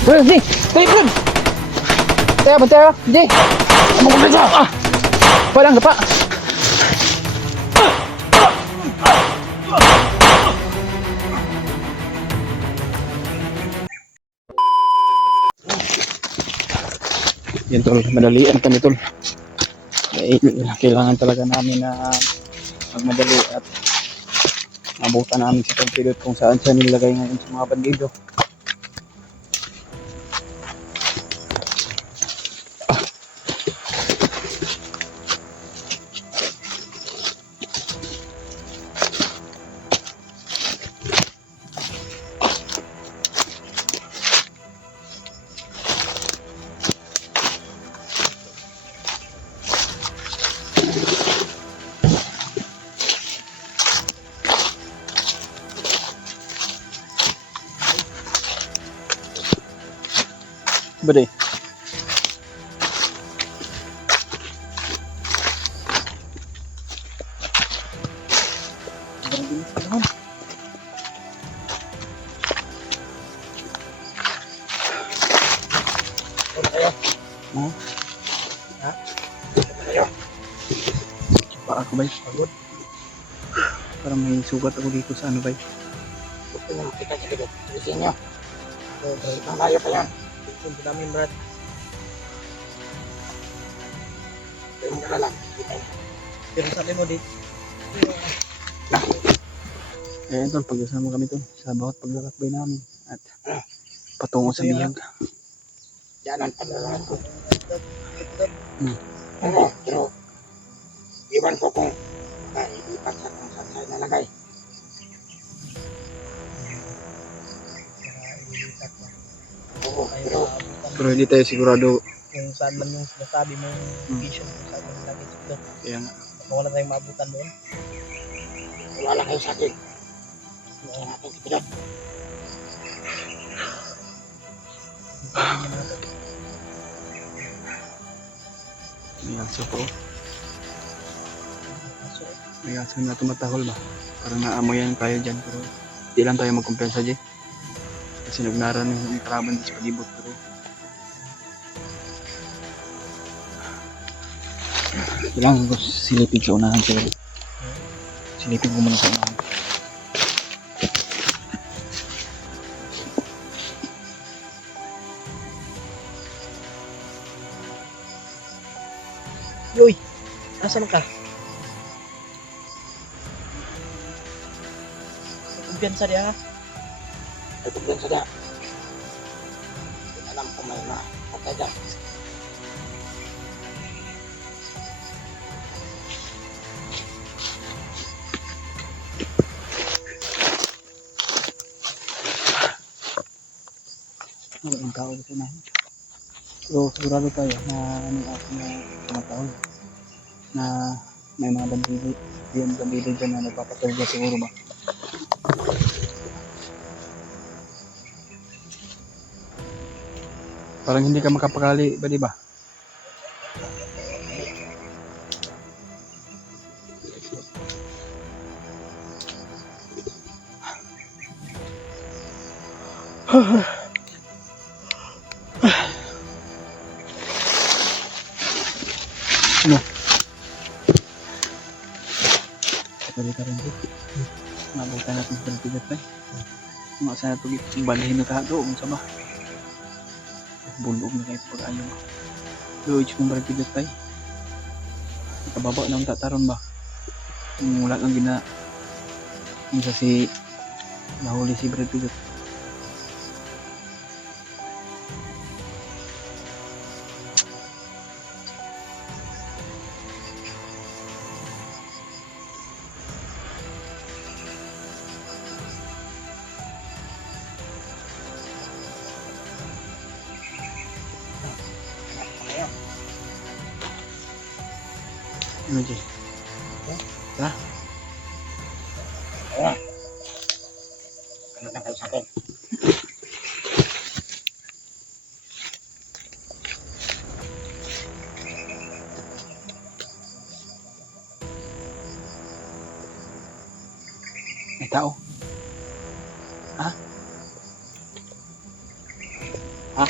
Bro, Ji! Balik, bro! Bantai lah, Ji! Mau kerja! Padang ke, Pak? Yan tol, madalian kami tol. Kailangan talaga namin na magmadali at mabutan namin si Pagpilot kung saan siya nilagay ngayon sa mga bandido. Bade. Mau? Ha? Coba aku baik, pagod. Parang may sugat ako dito sa ano, bay. Buti naman kita sa likod. Tulisin nyo. Ibang layo pa yan. Tulisin namin, Brad. Huwag mong kalala. Pero sabi mo dito. Eh, tol, pagkasama kami tol sa bawat paglalakbay namin at patungo sa bihag. Yan ang paglalaan ko. Pero iwan ko kung ilipat sa kung saan sa'yo nalagay. Oo, Pero hindi tayo sigurado. kung saan man yung sinasabi mong vision, kung saan man lagi siguro. Kaya nga. Baka wala tayong maabutan doon. Wala kayo sa akin. Wala natin kipilot. May aso po. May aso na tumatahol ba? Parang naamoyan tayo dyan pero di lang tayo magkumpensa dyan. Kasi nagnaran yung kalaban sa palibot pero kailangan ko silipin sa unahan siguro. Silipin ko muna sa unahan. Yoy! Nasaan ka? May kumpiyansa diya ha? May kumpiyansa diya. Hindi alam ko may patay dyan. Walang tao dito na. So sigurado tayo na anong aso na tumatahol na may mga bandido yung bandido dyan na nagpapatulga siguro ba. Parang hindi ka makapakali ba, di ba? Ano? Pwede ka rin dito. Mabutan natin sa pagpigat na. Masa na ito balihin na tato kung sama. Bulog na kayo pag-ayaw. Doon kung pagpigat tayo. Nakababa na ang tataron ba? Kung wala kang gina... Kung sa si... Nahuli si Brad Pitt. Ano Jay? Ha? Ano lang kayo sa akin? May tao. Ha? Ha?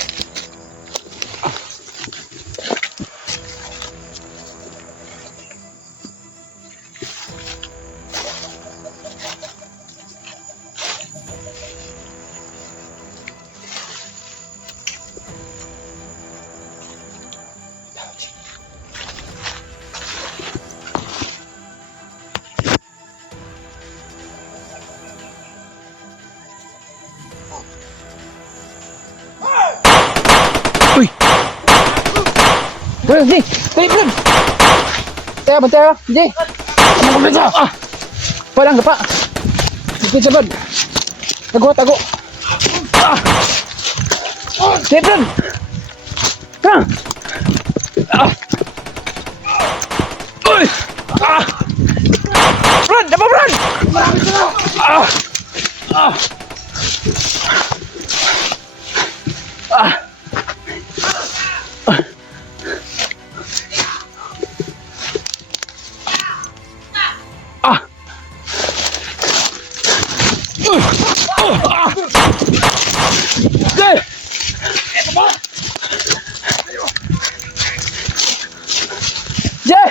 Uy! Bro, Ji! Dali, bro! Teka, bantay ka! Ji! Ano ka ba? Ah! Walang gapa! Sige sa bro! Tago! Ah! Sige, bro! Ah! Ah! Uy! Ah! Bro! Dapat, bro! Ah! Ah! Ah! Ah! Ah! Jay! Jay!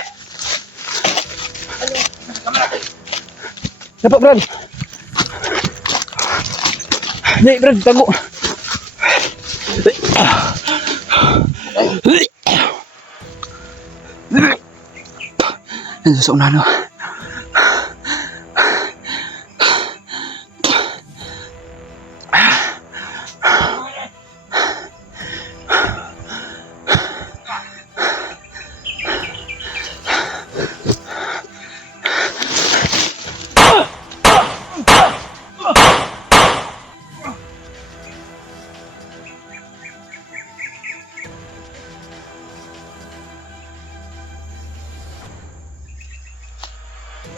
Dapat, Brad. Jay, Brad, tago. Ano sa unano?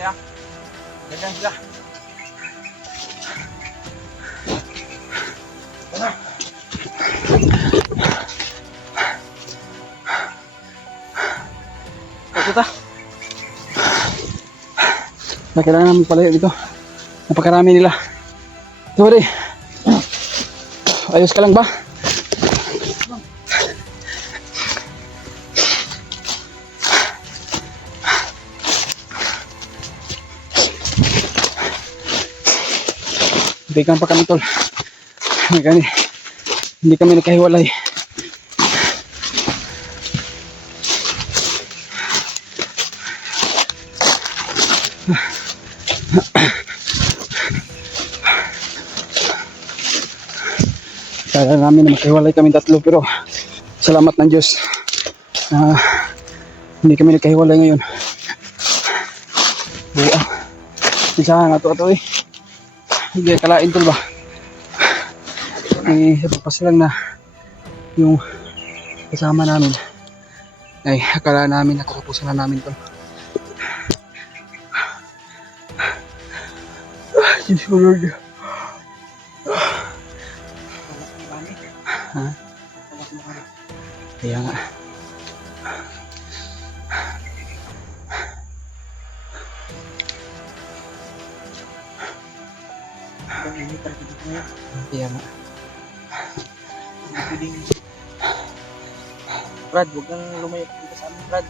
Ya. Ganyan sila. Kita. Na kailangan namin palayo dito. Napakarami nila. Sorry. Ayos ka lang ba? Bigyan pa kami tol. Hindi kami nagkahiwalay. Kaya namin na magkahiwalay kami tatlo pero salamat ng Diyos. Hindi kami nagkahiwalay ngayon. Buwa. Isa nga ito eh. Hindi kalain tol ba? Pagpas lang na yung kasama namin ay akala namin nakatapusan na namin tol. Diyos ko Lord. Ha? Kaya nga. Kaya nga. Brad, huwag kang lumayo dito sa amin, Brad.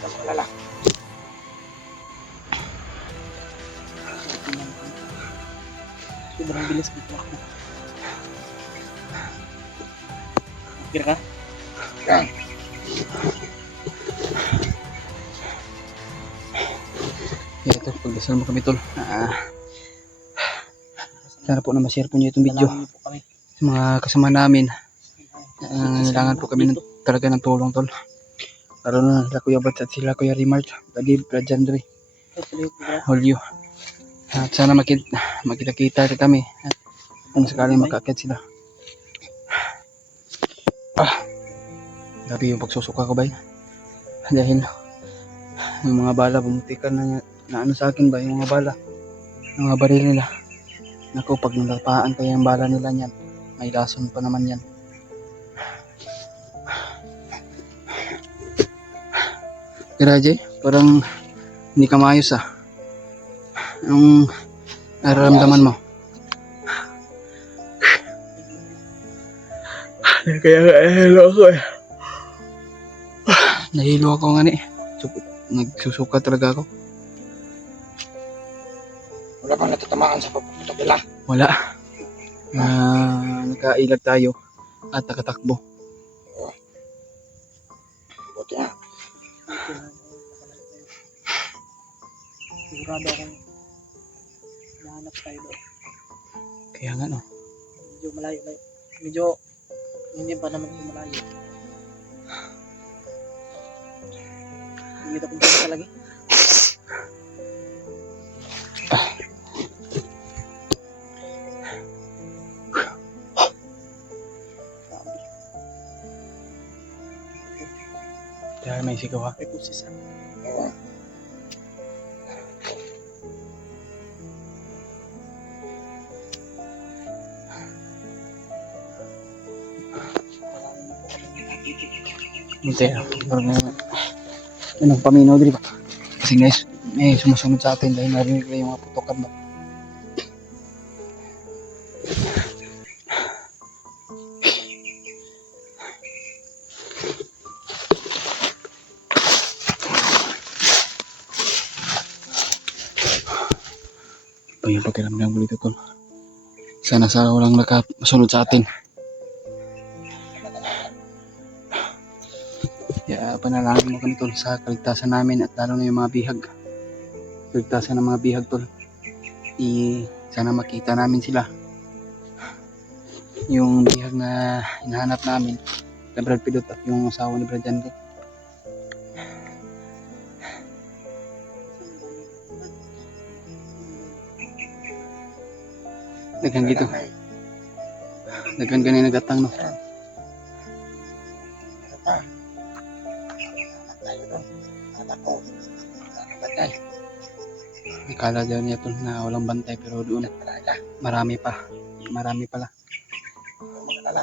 Tapos malala. Sobrang bilis dito ako. Kira ka? Yeah, tol, pagdasal mo kami tol. Sana po na ma-share po niyo itong video Salamat po kami. sa mga kasama namin. Kailangan po kami talaga ng tulong tol. Lalo na sila Kuya Bats at sila Kuya Rimart, Kadib, Rajandre, Julio. At sana makita-kita kami at kung sakaling makakit sila. Grabe yung pagsusuka ko ba yun? Dahil yung mga bala bumutikan na ano sa akin ba yung mga bala, yung mga baril nila. Naku, pag nalapaan pa yung bala nila niyan, may lason pa naman yan. Kiraje, parang hindi ka maayos ah. Yung nararamdaman mo. Kaya nahilo ako eh. Nahilo ako nga ni. Nagsusuka talaga ako. Wala bang natatamaan sa pagputok nila? Wala. Nakailag tayo at nakatakbo. Buti nga. Sigurado akong nahanap tayo doon. Kaya nga no. Medyo malayo. Medyo hindi pa naman ito malayo. Hindi kita kung saan talaga. Kaya may sigaw ha. May pusis. Oo. Hindi. Anong paminaw dito ba? Kasi guys, may sumusunod sa atin dahil narinig ko yung mga putokan ba. Ito yung pakiramdam ko dito tol. Sana walang nakasunod sa atin. Kaya panalangin mo kami tol sa kaligtasan namin at lalo na yung mga bihag. Kaligtasan ng mga bihag tol. Sana makita namin sila. Yung bihag na hinahanap namin na Brad Pidot at yung asawa ni Brad Janko. Daghan gito. Daghan ganyan nagatang no. Akala daw niya tol na walang bantay pero doon marami pa. Marami pala. Mag-alala.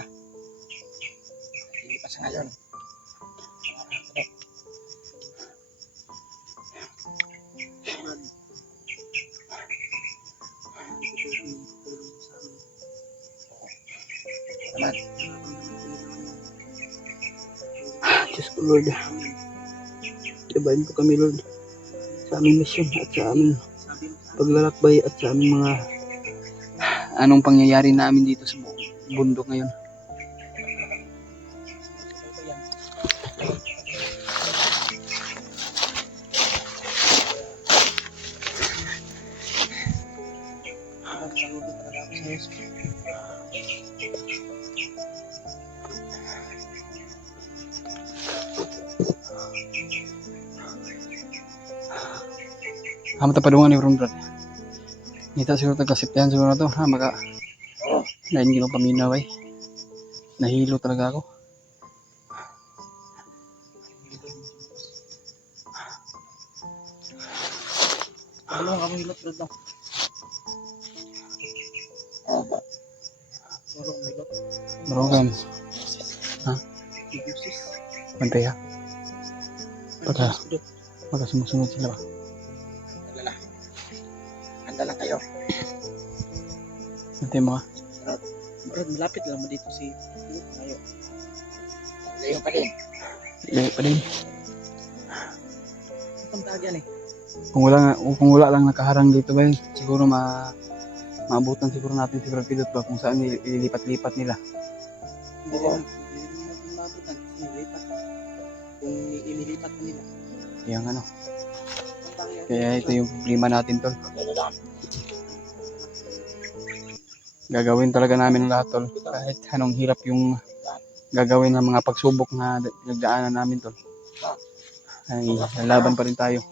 Hindi pa sa ngayon. Naman. Diyos ko Lord. Gabayan po kami Lord sa aming misyon at sa aming paglalakbay at sa aming mga anong pangyayari namin dito sa bundok ngayon. Saludo talaga ako sa Diyos. Hamat pa dungan ni Ron Brad. Nita siguro taga-sipyan siguro na to. Maka lain gino paminaw ay. Nahilo talaga ako. Ano ang among hilot doon? Pero ang hilot. Bro kan. Ha? May pusis. Bantay ha. Pagka Dot. sumusunod sila ba? Alala. Handa lang kayo. Bantay mo ha. Brad, malapit lang mo dito si Layo. Layo pa din. Layo pa din. Ang tagyan eh. Kung wala lang nakaharang dito ba siguro maabutan siguro natin si Brad Pidot ba kung saan ililipat-lipat nila. Hindi naman mabutan. Nilipat. Kung inilipat na nila. Kaya ano. Ang tagyan. Kaya ito yung problema natin tol. Gagawin talaga namin ang lahat tol. Kahit anong hirap yung gagawin ng mga pagsubok na nagdaanan namin tol. Ay laban pa rin tayo.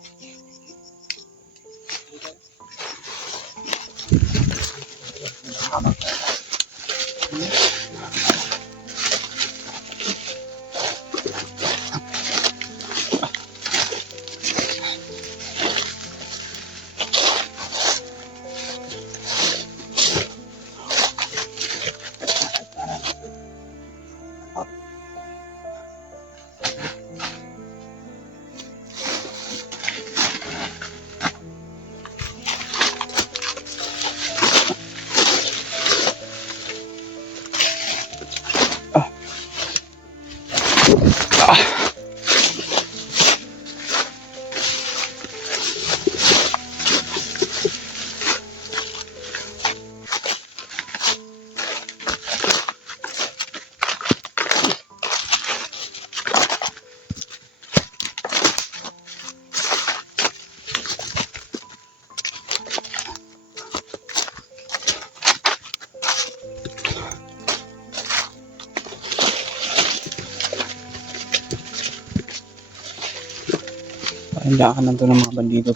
Pahindakan na to ng mga bandido.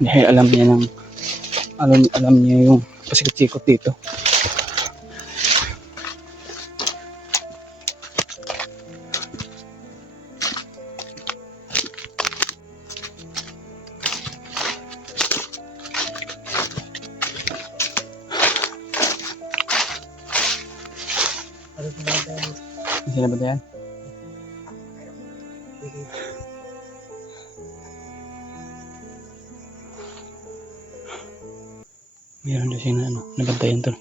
Dahil alam niya yung pasikot-sikot dito. Ano pinagdaan? Sila ba yan? Meron daw siya na nabantayan to.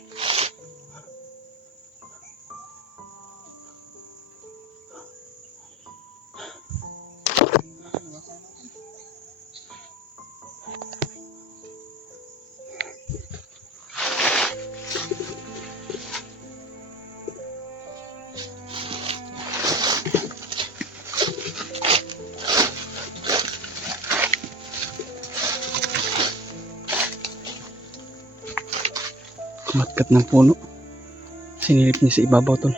Kumatkat ng puno. Sinilip niya sa ibabaw tol.